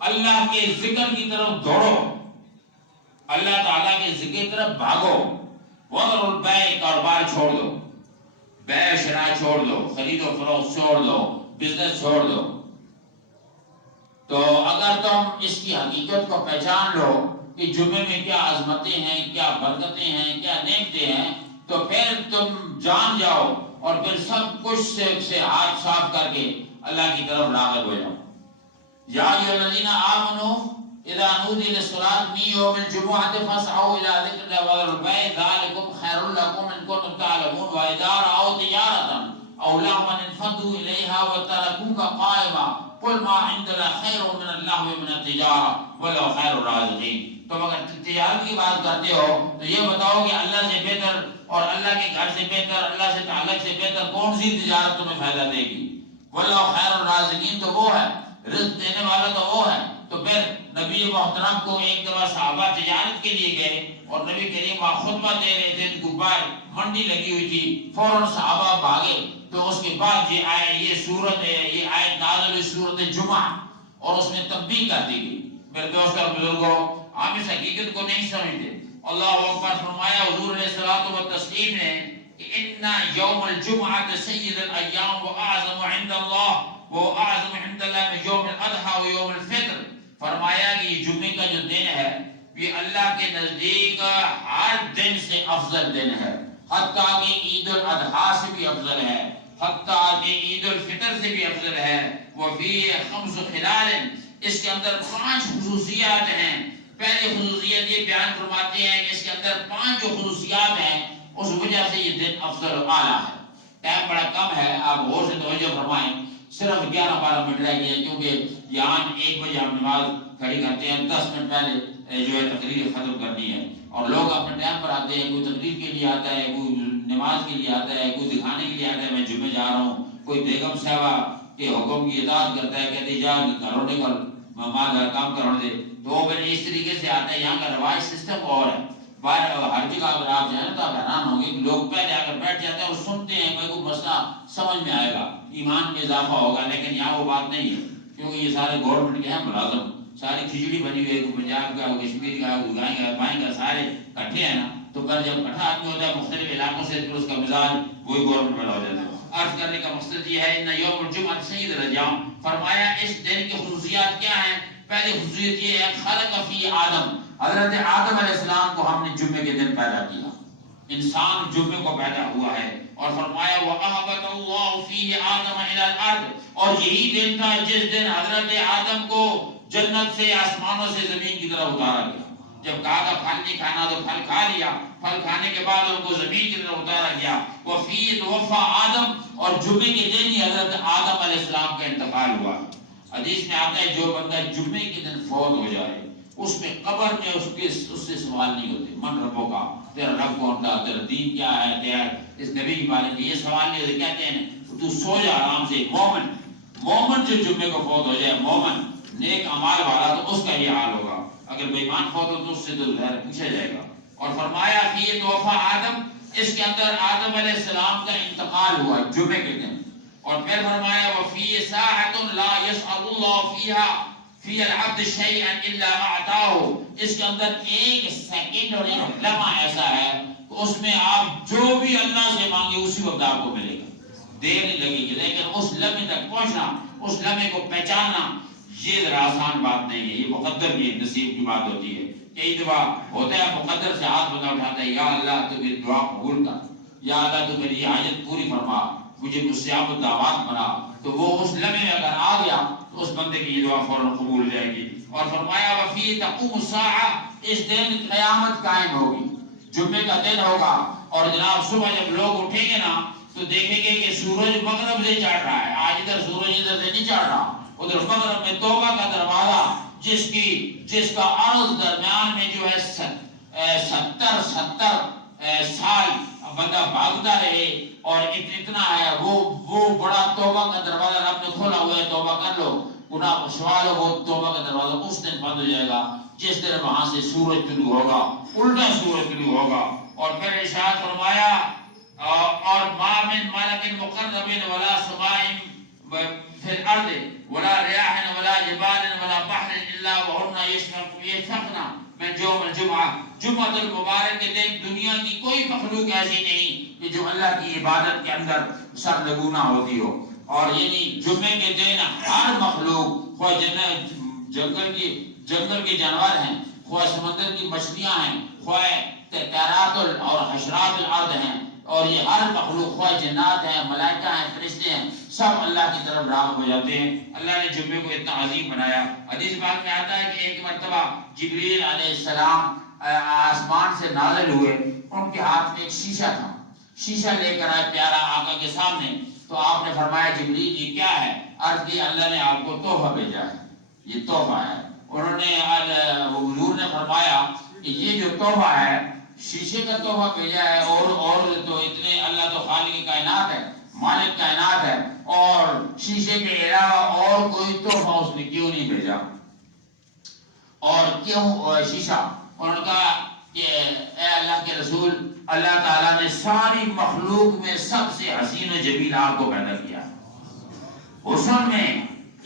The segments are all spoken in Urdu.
اللہ کے ذکر کی طرف دوڑو، اللہ تعالیٰ کے ذکر کی طرف بھاگو۔ وَذَرُوا الْبَيْعَ، کاروبار چھوڑ دو، بیع شرع چھوڑ دو، خرید و فروخت چھوڑ دو، بزنس چھوڑ دو۔ تو اگر تم اس کی حقیقت کو پہچان لو کہ جمعے میں کیا عظمتیں ہیں، کیا برکتیں ہیں، کیا نعمتیں ہیں، تو پھر تم جان جاؤ اور پھر سب کچھ سے ہاتھ صاف کر کے اللہ کی طرف راغب ہو جاؤ۔ یا ایھا الذین آمنوا اذا نودی للصلاۃ من یوم الجمعۃ فاسعوا الی ذکر اللہ وذروا البیع ذلکم خیر لکم ان کنتم تعلمون واذا رأوا تجارۃ او لهوا انفضوا الیہا وترکوک قائما قل ما عند اللہ خیر من اللہو من التجارۃ ولو خیر الرازقین۔ تم اگر تجارت کی بات کرتے ہو تو یہ بتاؤ کہ اللہ سے بہتر اور اللہ کے گھر سے بہتر، اللہ سے تعلق سے بہتر کون سی تجارت تمہیں فائدہ دے گی؟ ولو خیر الرازقین تو وہ ہے، رزق دینے والا تو وہ ہے۔ تو پھر نبی محترم کو ایک دفعہ صحابہ تجارت کے لیے گئے اور نبی کریم وہاں خطبہ دے رہے تھے، تو باہر منڈی لگی ہوئی تھی، فوراً صحابہ بھاگے۔ تو اس کے بعد یہ سورت ہے، یہ آیت نازل ہوئی سورت جمعہ، اور اس میں تنبیہ کر دی گئی۔ میرے دوست اور بزرگوں، ہم اس حقیقت کو نہیں سمجھتے۔ اللہ اکبر فرمایا حضور علیہ الصلوۃ والتسلیم نے کہ ان یوم الجمعۃ سید الایام واعظم عند اللہ واعظم عند اللہ من یوم الاضحیٰ و یوم الفطر۔ فرمایا کہ یہ جمعے کا جو دن ہے یہ اللہ کے نزدیک ہر دن سے افضل دن ہے، حتیٰ کہ عید الاضحیٰ سے بھی افضل ہے، حتیٰ کہ عید الفطر سے بھی افضل ہے۔ وفی خمس خلال، اس کے اندر 5 خصوصیات ہیں۔ پہلی خصوصیت یہ بیان فرماتے ہیں کہ اس کے اندر 5 جو خصوصیات ہیں اس وجہ سے یہ دن افضل و اعلیٰ ہے۔ ٹائم بڑا کم ہے، آپ غور سے توجہ فرمائیں، صرف 11-12 منٹ رہ گئے، کیونکہ یہاں 1 بجے ہم نماز کھڑی کرتے ہیں، 10 منٹ پہلے جو ہے تقریر ختم کرنی ہے، اور لوگ اپنے ٹائم پر آتے ہیں، کوئی تقریر کے لیے آتا ہے، کوئی نماز کے لیے آتا ہے، کوئی دکھانے کے لیے آتا ہے میں جمعے جا رہا ہوں، کوئی بیگم صاحبہ کے حکم کی اطاعت کرتا ہے، کہتے جا گھروں نکل ماں گھر کام کرنے دے، تو وہ پھر اس طریقے سے آتا ہے۔ یہاں کا روایت سسٹم اور ہے، باہر ہر جگہ اگر آپ جائیں تو آپ حیران ہوں گے کہ لوگ پہلے آ کر بیٹھ جاتے ہیں اور سنتے ہیں، کوئی مسئلہ سمجھ میں آئے گا، ایمان میں اضافہ ہوگا، لیکن یہاں وہ بات نہیں ہے، کیونکہ یہ سارے گورنمنٹ کے ہیں ملازم، ساری کھچڑی بنی ہوئی ہے، کوئی پنجاب کا، کوئی کشمیر کا، کوئی گائیں کا، بائیں کا، سارے کٹھے ہیں نا، تو پھر جب کٹھا آدمی ہوتا ہے مختلف علاقوں سے تو اس کا مزاج وہی گورنمنٹ والا ہو جاتا ہے۔ عرض کرنے کا مقصد یہ ہے ان یوم الجمعہ سید الایام، فرمایا اس دن کی خصوصیات کیا ہیں؟ پہلی خصوصیت یہ ہے خلق فی آدم، حضرت آدم علیہ السلام کو ہم نے جمعے کے دن پیدا کیا، انسان جمعے کو پیدا ہوا ہے، اور فرمایا وَأَهْبَتَ اللَّهُ فِيهِ آدَمَ إِلَى الْأَرْضِ، اور یہی دن تھا جس دن حضرت آدم کو جنت سے آسمانوں سے زمین کی طرف اتارا گیا۔ جب کہا تھا پھل نہیں کھانا تو پھل کھا لیا، پھل کھانے کے بعد ان کو زمین کی طرف اتارا گیا۔ وَفِيهِ تُوَفَّى آدم، اور جمعے کے دن ہی حضرت آدم علیہ السلام کا انتقال ہوا۔ حدیث میں آتا ہے جو بندہ جمعے کے دن فوت ہو جائے اس میں قبر میں اس سے سوال نہیں ہوتے، من ربوں کا، تیرا رب کون تھا، تیرا دین کیا ہے، تیرا اس نبی کے بارے میں یہ سوال نہیں ہوتے۔ کہتے ہیں تو سو جا آرام سے۔ مومن جو جمعے کو فوت ہو جائے، مومن نیک اعمال والا، تو اس کا یہ حال ہوگا۔ اگر بے ایمان فوت ہو تو اس سے تو ظاہر پوچھا جائے گا۔ اور فرمایا کہ یہ توفہ آدم، اس کے اندر آدم علیہ السلام کا انتقال ہوا جمعے کے دن۔ اور پھر فرمایا وَفِي سَاعَةٌ لَا يَسْأَلُ اللَّهُ فِيهَا فِي الْعَبْدِ شَيْئًا إِلَّا أَعْطَاهُ، اس کے اندر 1 سیکنڈ اور 1 لمحہ ایسا ہے کہ اس میں آپ جو بھی اللہ سے مانگے اسی وقت آپ کو ملے گا، دیر نہیں لگے گی، لیکن اس لمحے تک پہنچنا، اس لمحے کو پہچاننا یہ ذرا آسان بات نہیں ہے، یہ مقدر کی نصیب کی بات ہوتی ہے۔ کئی دفعہ ہوتا ہے مقدر سے ہاتھ بندہ اٹھاتا ہے، یا اللہ تو میری دعا قبول کر، یا اللہ تو میری حاجت پوری فرما، مجھے مصیبت الدعوات بنا، تو وہ اس لمحے میں اگر آ گیا تو اس بندے کی یہ دعا فوراً قبول ہو جائے گی۔ اور فرمایا وفی تقوم الساعہ، اس دن قیامت قائم ہوگی، جمعے کا دن ہوگا، اور جناب صبح جب لوگ اٹھیں گے نا تو دیکھیں گے کہ سورج مغرب سے چڑھ رہا ہے، آج ادھر سورج ادھر سے نہیں چڑھ رہا، ادھر مغرب میں توبہ کا دروازہ جس کا عرض درمیان میں جو ہے 70 سال بندہ بھاگتا رہے، اور اتنا ہے وہ بڑا توبہ کا دروازہ رب نے کھولا ہوا ہے، توبہ کر لو، گناہ پچھوا لو، وہ توبہ کا دروازہ اس دن بند ہو جائے گا جس دن وہاں سے سورج طلوع ہوگا، الٹا سورج طلوع ہوگا۔ اور پھر ارشاد فرمایا اور ما من ملک مقرب ولا سماء فی الارض ولا ریاح ولا جبال ولا على بحر الا وهن يشفقن من يوم الجمعہ، جمعۃ المبارک کے دن دنیا کی کوئی مخلوق ایسی نہیں کہ جو اللہ کی عبادت کے اندر سرنگونا ہوتی ہو. اور یعنی جمعے کے دن ہر مخلوق، خواہ جنگل کے جانور ہیں، خواہ سمندر کی مچھلیاں ہیں، خواہ طیرات اور حشرات الارض ہیں، اور یہ ہر مخلوق، خواہ جنات ہیں، ملائکہ ہیں، فرشتے ہیں، سب اللہ کی طرف راغب ہو جاتے ہیں. اللہ نے جمعے کو اتنا عظیم بنایا. حدیث پاک میں آتا ہے کہ ایک مرتبہ جبریل علیہ السلام آسمان سے نازل ہوئے. ان کے ہاتھ میں ایک شیشہ تھا، شیشہ لے کر آئے پیارا آقا کے سامنے. تو آپ نے فرمایا جبریل یہ کیا ہے؟ عرض کی اللہ نے آپ کو تحفہ بھیجا ہے، یہ تحفہ ہے. انہوں نے حضور نے فرمایا کہ یہ جو تحفہ ہے شیشے کا تحفہ بھیجا ہے، اور تو اتنے، اللہ تو خالق کائنات ہے، مالک کائنات ہے، اور شیشے کے علاوہ اور کوئی تحفہ اس نے کیوں نہیں بھیجا؟ اور کیوں شیشہ؟ انہوں نے کہا کہ اے اللہ کے رسول، اللہ تعالیٰ نے ساری مخلوق میں سب سے حسین و جمیل آپ کو پیدا کیا، حسن میں،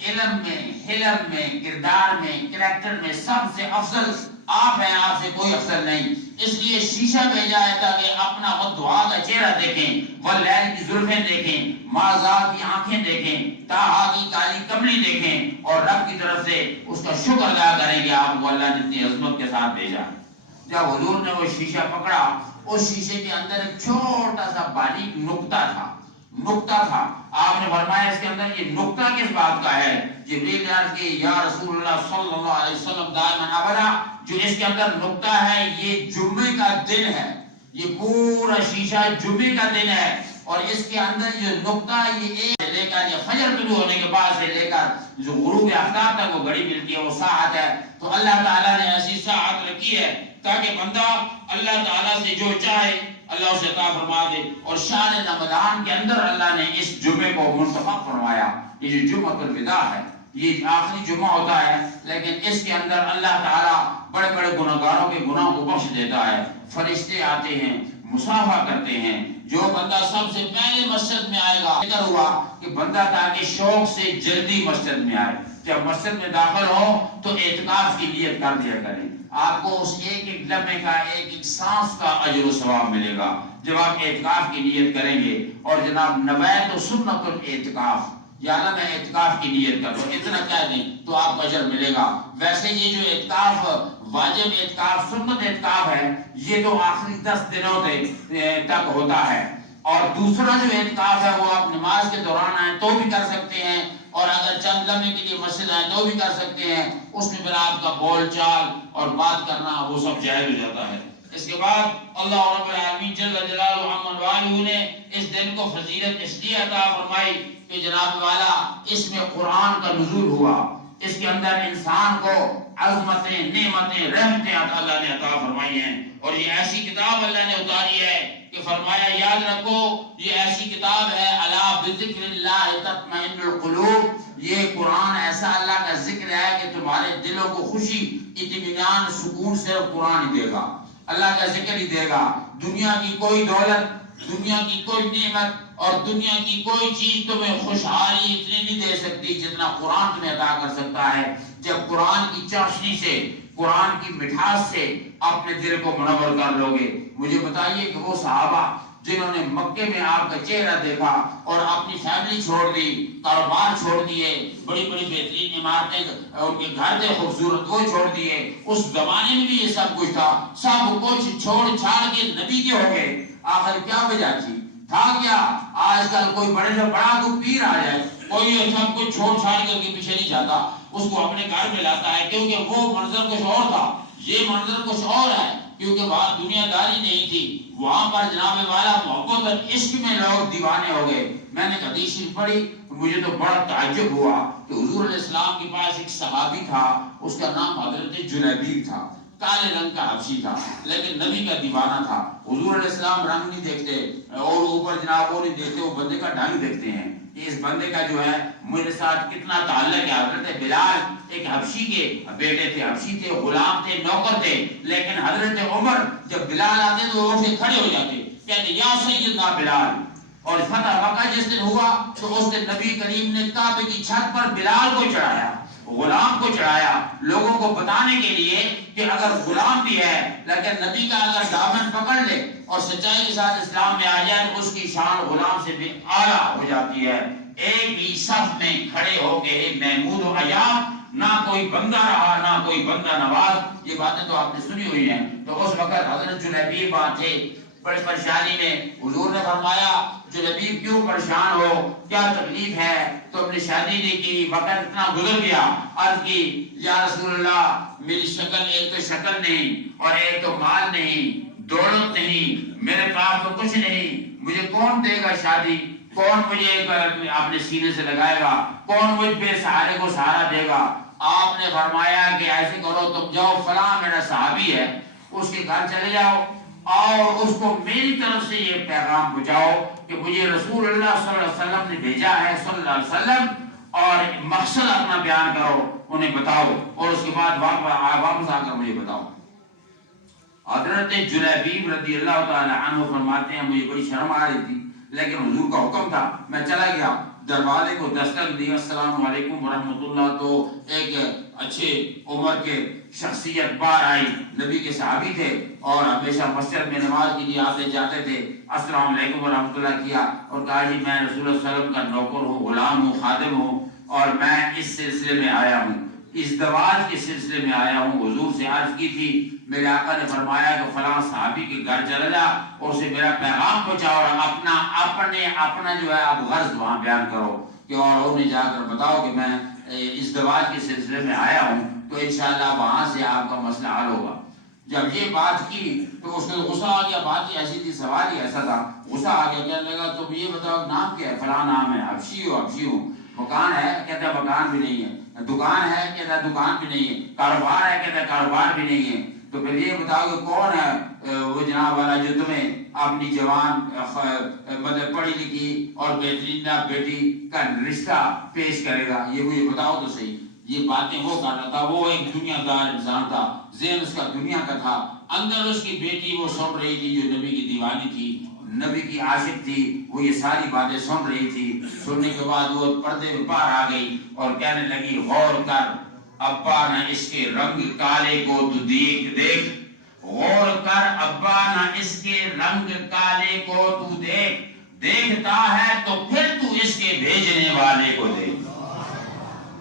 علم میں، حلم میں، کردار میں، کریکٹر میں سب سے افضل آپ ہیں، آپ سے کوئی افضل نہیں. اس لیے شیشہ بھیجا ہے تاکہ اپنا خود دعا کا چہرہ دیکھیں، واللیل کی زلفیں دیکھیں، مازا کی آنکھیں دیکھیں، تاہا کی کالی کملی دیکھیں، اور رب کی طرف سے اس کا شکر ادا کریں کہ آپ کو اللہ نے اتنی عظمت کے ساتھ بھیجا. جب حضور نے وہ شیشہ پکڑا، اس شیشے کے اندر ایک چھوٹا سا باریک نقطہ تھا، آپ نے فرمایا اس کے اندر یہ نقطہ کس بات کا ہے؟ جبریل نے عرض کی یا رسول اللہ صلی اللہ علیہ وسلم دائما ابدا، جو اس کے اندر نقطہ ہے یہ جمعے کا دن ہے، یہ پورا شیشہ جمعے کا دن ہے، اور اس کے اندر جو نقطہ یہ ایک لے کر یہ فجر طلوع ہونے کے بعد سے لے کر جو غروب آفتاب تک وہ گھڑی ملتی ہے وہ ساعت ہے. تو اللہ تعالیٰ نے ایسی ساعت رکھی ہے تاکہ بندہ اللہ تعالیٰ سے جو چاہے اللہ اسے عطا فرما دے. اور شان رمضان کے اندر اللہ نے اس جمعے کو منتخب فرمایا. یہ جو جمعۃ الوداع ہے یہ آخری جمعہ ہوتا ہے، لیکن اس کے اندر اللہ تعالیٰ بڑے بڑے گناہگاروں کے گناہ کو بخش دیتا ہے. فرشتے آتے ہیں، مصافحہ کرتے ہیں. جو بندہ سب سے پہلے مسجد میں آئے گا، ذکر ہوا کہ بندہ تاکہ شوق سے جلدی مسجد میں آئے، جب مسجد میں داخل ہو تو اعتکاف کی نیت کر دیا کریں. آپ کو اس ایک ایک لمحے کا، ایک ایک سانس کا اجر و ثواب ملے گا جب آپ اعتکاف کی نیت کریں گے. اور جناب نویت سنت الاعتکاف، یا اللہ میں اعتکاف کی نیت کر لو، اتنا کہہ دیں تو آپ کو اجر ملے گا. ویسے یہ جو اعتکاف واجب اعتکاف، سنت اعتکاف ہے، یہ تو آخری 10 دنوں تک ہوتا ہے. اور دوسرا جو اعتکاف ہے وہ آپ نماز کے دوران آئیں تو بھی کر سکتے ہیں، اور اگر چند لمحے کے لیے مسجد آئیں تو بھی کر سکتے ہیں. اس میں پھر آپ کا بول چال اور بات کرنا وہ سب جائز ہو جاتا ہے. اس کے بعد اللہ رب العالمین جل جلالہ عمن والہ نے اس دن کو فضیلت اس لیے عطا فرمائی کہ جناب والا اس میں قرآن کا نزول ہوا، اس کے اندر انسان کو عظمتیں، نعمتیں، رحمتیں اللہ نے عطا فرمائی ہیں. اور یہ ایسی کتاب اللہ نے اتاری ہے کہ فرمایا یاد رکھو یہ ایسی کتاب ہے الا بذکر اللہ تطمئن القلوب. یہ قرآن ایسا اللہ کا ذکر ہے کہ تمہارے دلوں کو خوشی، اطمینان، سکون صرف قرآن ہی دے گا، اللہ کا ذکر ہی دے گا. دنیا کی کوئی دولت، دنیا کی کوئی نعمت اور دنیا کی کوئی چیز تمہیں خوشحالی اتنی نہیں دے سکتی جتنا قرآن تمہیں عطا کر سکتا ہے. جب قرآن کی چاشنی سے، قرآن کی مٹھاس سے اپنے دل کو منور کر لو گے. مجھے بتائیے کہ وہ صحابہ جنہوں نے مکے میں آپ کا چہرہ دیکھا اور اپنی فیملی چھوڑ دی، کاروبار چھوڑ دیے، بڑی بڑی بہترین عمارتیں، ان کے گھر تھے خوبصورت وہ چھوڑ دیے، اس زمانے میں بھی یہ سب کچھ تھا، سب کچھ چھوڑ چھاڑ کے نبی کے ہو گئے. آخر کیا وجہ تھا کیا؟ آج کل کوئی بڑے سے بڑا کوئی پیر آ جائے، کوئی سب کچھ چھوڑ چھاڑ کے کے پیچھے نہیں جاتا، اس کو اپنے گھر میں لاتا ہے، کیونکہ وہ منظر کچھ اور تھا، یہ منظر کچھ اور ہے. کیونکہ وہاں دنیا داری نہیں تھی، وہاں پر جناب والا محبت اور عشق میں لوگ دیوانے ہو گئے. میں نے حدیث پڑھی، مجھے تو بڑا تعجب ہوا کہ حضور علیہ السلام کے پاس ایک صحابی تھا، اس کا نام حضرت جلیبیب تھا، کالے رنگ کا حبشی تھا، لیکن نبی کا دیوانہ تھا. حضور علیہ السلام رنگ نہیں دیکھتے اور اوپر جناب وہ نہیں دیکھتے، وہ بندے کا ڈھنگ دیکھتے ہیں کہ اس بندے کا جو ہے میرے ساتھ کتنا تعلق ہے. حضرت بلال ایک حبشی کے بیٹے تھے، حبشی تھے، غلام تھے، نوکر تھے، لیکن حضرت عمر جب بلال آتے تو وہ سے کھڑے ہو جاتے، کہتے یا سیدنا بلال. اور فتح مکہ جس دن ہوا تو اس دن نبی کریم نے کعبے کی چھت پر بلال کو چڑھایا غلام کو چڑھایا لوگوں کو بتانے کے لیے کہ اگر غلام بھی ہے لیکن نبی کا اگر دامن پکڑ لے اور سچائی کے ساتھ اسلام میں آ جائے تو اس کی شان غلام سے بھی اعلیٰ ہو جاتی ہے. ایک ہی صف میں کھڑے ہو کے ایک محمود و ایاب، نہ کوئی بندہ رہا نہ کوئی بندہ نواز. یہ باتیں تو آپ نے سنی ہوئی ہیں. تو اس وقت حضرت جلیبیب بات تھے بڑے پریشانی میں. حضور نے فرمایا جلیبیب کیوں پریشان ہو، کیا تکلیف ہے؟ تو اپنی شادی نہیں کی، وقت اتنا گزر گیا. عرض کی یا رسول اللہ میری شکل، ایک تو شکل نہیں اور ایک تو مال نہیں، دولت نہیں، میرے پاس تو کچھ نہیں، مجھے کون دے گا شادی؟ کون مجھے اپنے سینے سے لگائے گا؟ کون مجھ بے سہارے کو سہارا دے گا؟ آپ نے فرمایا کہ ایسے کرو تم جاؤ فلاں میرا صحابی ہے اس کے گھر چلے جاؤ اور اس کو میری طرف سے یہ پیغام پہنچاؤ کہ مجھے رسول اللہ صلی اللہ علیہ وسلم نے بھیجا ہے صلی اللہ علیہ وسلم، اور مقصد اپنا بیان کرو، انہیں بتاؤ اور اس کے بعد واپس آ کر مجھے بتاؤ. حضرت جلیبیب رضی اللہ تعالی عنہ فرماتے ہیں مجھے بڑی شرم آ رہی تھی لیکن حضور کا حکم تھا. میں چلا گیا، دروازے کو دستک دی، السلام علیکم ورحمۃ اللہ. تو ایک اچھے عمر کے شخصیت باہر آئی، نبی کے صحابی تھے اور ہمیشہ مسجد میں نماز کے لیے آتے جاتے تھے. السلام علیکم ورحمۃ اللہ کیا اور کہا جی میں رسول اللہ صلی اللہ علیہ وسلم کا نوکر ہوں، غلام ہوں، خادم ہوں اور میں اس سلسلے میں آیا ہوں، اس دواج کے سلسلے میں آیا ہوں. حضور سے عرض کی تھی، میرے آقا نے فرمایا کہ فلاں صحابی کے گھر چلا جا اور اسے میرا پیغام پہنچاؤ اور اپنا جو ہے آپ غرض وہاں بیان کرو کہ اور انہیں جا کر بتاؤ کہ میں اس دواج کے سلسلے میں آیا ہوں، تو انشاءاللہ وہاں سے آپ کا مسئلہ حل ہوگا. جب یہ بات کی تو اس کو غصہ آ گیا. بات ہی ایسی تھی، سوال ہی ایسا تھا. غصہ آ گیا، کہنے لگا تم یہ بتاؤ نام کیا ہے؟ فلاں نام ہے. حبشی ہوں. مکان ہے؟ کہتا ہے مکان بھی نہیں ہے. دکان ہے؟ کہتا ہے دکان بھی نہیں ہے. کاروبار ہے؟ کہتا ہے کاروبار بھی نہیں ہے. تو پھر یہ بتاؤ کہ کون ہے وہ جناب والا جو تمہیں اپنی جوان مطلب پڑھی لکھی اور بہترین بیٹی کا رشتہ پیش کرے گا؟ یہ مجھے بتاؤ تو صحیح. یہ باتیں وہ کر رہا تھا. وہ ایک دنیا دار انسان تھا، ذہن اس کا دنیا کا تھا. اندر اس کی بیٹی وہ سن رہی تھی جو نبی کی دیوانی تھی، نبی کی عاشق تھی. وہ یہ ساری باتیں سن رہی تھی. سننے کے بعد وہ پردے میں باہر آ گئی اور کہنے لگی غور کر ابا نہ اس کے رنگ کالے کو تو دیکھ، غور کر ابا نہ اس کے رنگ کالے کو تو دیکھتا ہے تو پھر تو اس کے بھیجنے والے کو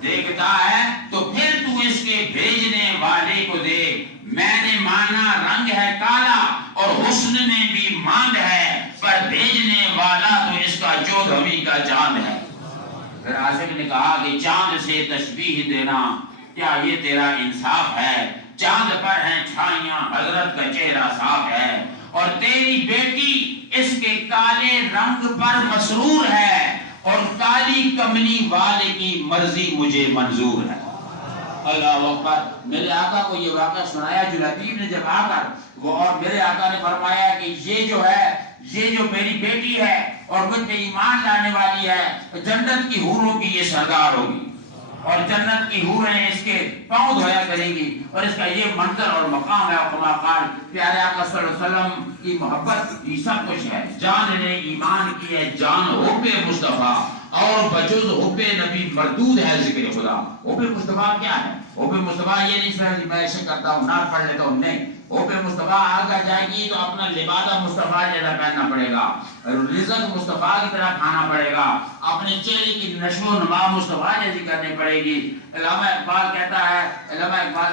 دیکھتا ہے تو پھر تو اس کے بھیجنے والے کو دیکھ. میں نے مانا رنگ ہے کالا اور حسن میں بھی ماند ہے، پر بھیجنے والا تو اس کا چودھویں کا چاند ہے. پھر عاشق نے کہا کہ چاند سے تشبیہ دینا کیا یہ تیرا انصاف ہے؟ چاند پر ہیں چھائیاں، حضرت کا چہرہ صاف ہے، اور تیری بیٹی اس کے کالے رنگ پر مسرور ہے، اور کالی کملی والے کی مرضی مجھے منظور ہے. اللہ اکبر. میرے آقا کو یہ واقعہ سنایا جلیبیب نے جب آ کر وہ، اور میرے آقا نے فرمایا کہ یہ جو میری بیٹی ہے اور مجھ پہ ایمان لانے والی ہے، جنت کی حوروں کی یہ سردار ہوگی اور جنت کی حوریں اس کے پاؤں دھویا کریں گی، اور اس کا یہ منظر اور مقام ہے. خدا قال پیارے آقا صلی اللہ علیہ وسلم کی محبت یہ سب کچھ ہے. جان نے ایمان کی ہے، جان حب مصطفیٰ اور بجز حب نبی مردود ہے ذکر خدا. حب مصطفیٰ کیا ہے؟ حب مصطفیٰ یہ نہیں سمجھ میں ایسے کرتا ہوں، نعت پڑھ لیتا ہوں، نہیں. حب مصطفیٰ آگے جائے گی تو اپنا لبادہ مصطفیٰ جیسا پہننا پڑے گا، رزق مصطفیٰ کی طرح کھانا پڑے گا، اپنے چہرے کی نشو و نما مصطفیٰ جیسی کرنی پڑے گی. علامہ اقبال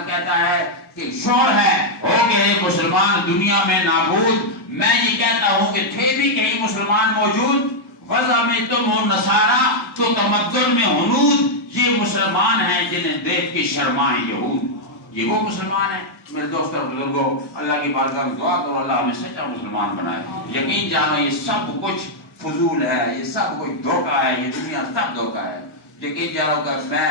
کہتا ہے کہ شور ہے ہو گئے مسلمان دنیا میں نابود. میں یہ کہتا ہوں کہ تھے بھی کہیں مسلمان موجود، وضع میں تم ہو نصارا تو تمدن میں ہنود. یہ مسلمان ہیں جنہیں دیکھ کے شرمائیں یہود. یہ وہ مسلمان ہیں میرے دوست اور بزرگوں. اللہ کی بارگاہ میں دعا کرو اللہ ہمیں سچا مسلمان بنائے. یقین جانو یہ سب کچھ فضول ہے، یہ سب کچھ دھوکہ ہے، یہ دنیا سب دھوکہ ہے. یقین جانو کہ میں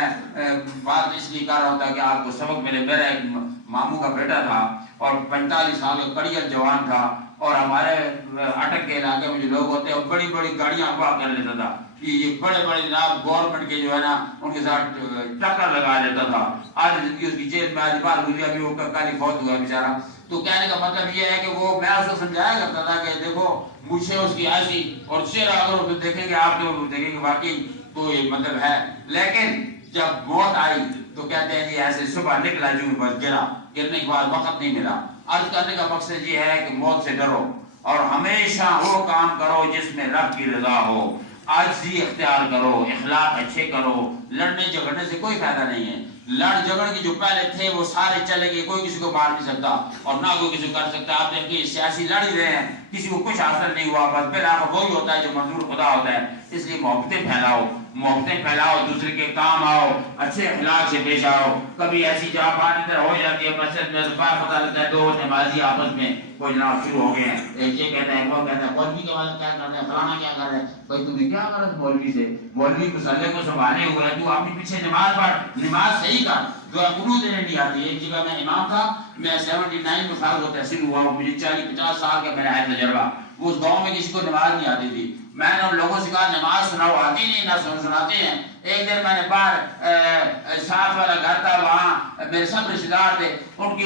بات اس لیے کر رہا ہوں کہ آپ کو سبق ملے. میرا ایک ماموں کا بیٹا تھا اور 45 سال کا کڑیل جوان تھا، اور ہمارے اٹک کے علاقے میں جو لوگ ہوتے ہیں بڑی بڑی گاڑیاں اغوا کر لیتا تھا. یہ بڑے بڑے جناب گورنمنٹ کے جو ہے نا ان کے ساتھ ٹکر لگا لیتا تھا. آج زندگی اس کی جیل میں آج بار گزری، ابھی وہ کالی فوت ہوا بیچارہ. تو کہنے کا مطلب یہ ہے کہ وہ میں اس کو سمجھایا کرتا تھا کہ دیکھو مجھ سے اس کی ایسی اور چہرہ اگر دیکھیں گے آپ تو دیکھیں گے واقعی تو یہ مطلب ہے. لیکن جب موت آئی تو کہتے ہیں جی ایسے صبح نکلا جو بس گرا، گرنے کے بعد وقت نہیں ملا. عرض کرنے کا مقصد یہ ہے کہ موت سے ڈرو اور ہمیشہ وہ کام کرو جس میں رب کی رضا ہو. عاجزی اختیار کرو، اخلاق اچھے کرو. لڑنے جھگڑنے سے کوئی فائدہ نہیں ہے. لڑ جھگڑ کے جو پہلے تھے وہ سارے چلے گئے، کوئی کسی کو مار نہیں سکتا اور نہ کوئی کسی کو کر سکتا. آپ دیکھیے سیاسی لڑ رہے ہیں، کسی کو کچھ حاصل نہیں ہوا، بس بالآخر وہی ہوتا ہے جو منظور خدا ہوتا ہے. اس لیے محبتیں پھیلاؤ، محبتیں پھیلاؤ، دوسرے کے کام آؤ، اچھے اخلاق سے پیش آؤ. کبھی ایسی جہاں پانی طرح ہو جاتی ہے مسجد میں، پتہ لگتا ہے دو نمازی آپس میں کوئی جناب شروع ہو گئے ہیں. ایک یہ کہتا ہے وہ کہتا ہے مولوی کے بعد کیا کر رہے ہیں، فلانا کیا کر رہے ہیں. بھائی تم نے کیا غلط مولوی سے؟ مولوی مسئلے کو سنبھالے ہوئے تو اپنے پیچھے نماز پڑھ، نماز صحیح کر. جو قنوت دینے نہیں آتی. ایک جگہ میں امام تھا، میں 79 میں فارغ و تحصیل ہوا ہوں، مجھے 40-50 سال کا میرا ہے تجربہ. اس گاؤں میں کسی کو نماز نہیں آتی تھی. میں نے ان لوگوں سے کہا نماز سناؤ، آتی نہیں، نہ سناتے ہیں. ایک دن میں نے باہر ساتھ والا گھر تھا، وہاں میرے سب رشتے دار تھے، ان کی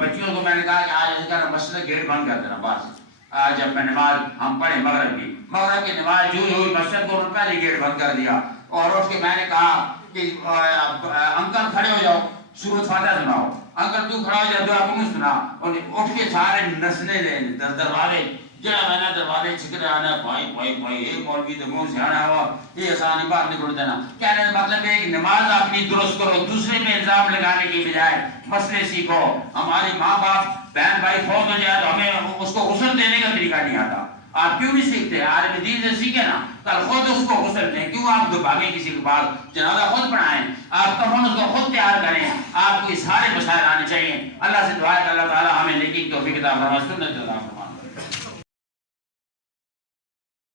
بچیوں کو میں نے کہا کہ آج ایسے کرنا مسجد گیٹ بند کر دینا باہر سے. آج جب میں نماز ہم پڑھے مغرب کی نماز جو ہوئی مسجد کو انہوں نے پہلے گیٹ بند کر دیا. اور اٹھ کے میں نے کہا کہ انکل کھڑے ہو جاؤ، سورۃ فاتحہ سناؤ. انکل تو کھڑا ہو جاؤ، دعا کیوں سنا. اٹھ کے سارے نسلیں دروازے جڑا میں نے دروازے چھکر آنا، بھائی ایک مولوی تو منہ سے آنا ہوا، یہ آسانی باہر نکل دینا. کہنے کا مطلب ہے کہ نماز اپنی درست کرو، دوسرے پہ الزام لگانے کی بجائے مسئلے سیکھو. ہماری ماں باپ بہن بھائی فوت ہو جائے تو ہمیں اس کو غسل دینے کا طریقہ نہیں آتا. آپ کیوں نہیں سیکھتے؟ عالم دین سے سیکھیں نا، کل خود اس کو غسل دیں. کیوں آپ بھاگیں کسی کے پاس؟ جنازہ خود پڑھائیں، آپ کفن اس کو خود تیار کریں. آپ کو یہ سارے مسائل آنے چاہیے. اللہ سے دعا ہے کہ اللہ تعالیٰ ہمیں نیکی کی توفیق عطا فرمائے، سنت عطا فرمائے.